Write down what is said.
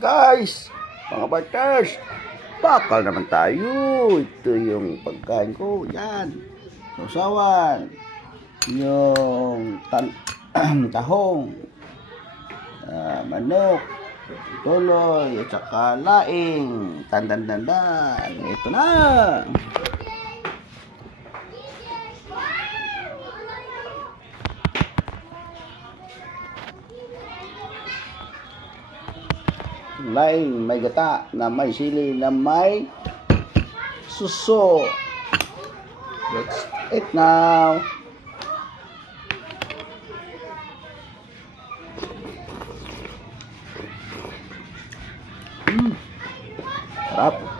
Guys, mga partners, bakal naman tayo. Ito yung pagkain ko. Yan. Sausawan. Yung tahong. Manok. Tuloy. At saka laing. Tandan-dandan. Ito na. Laing may gata na may sili na may suso. Let's eat now. Sarap.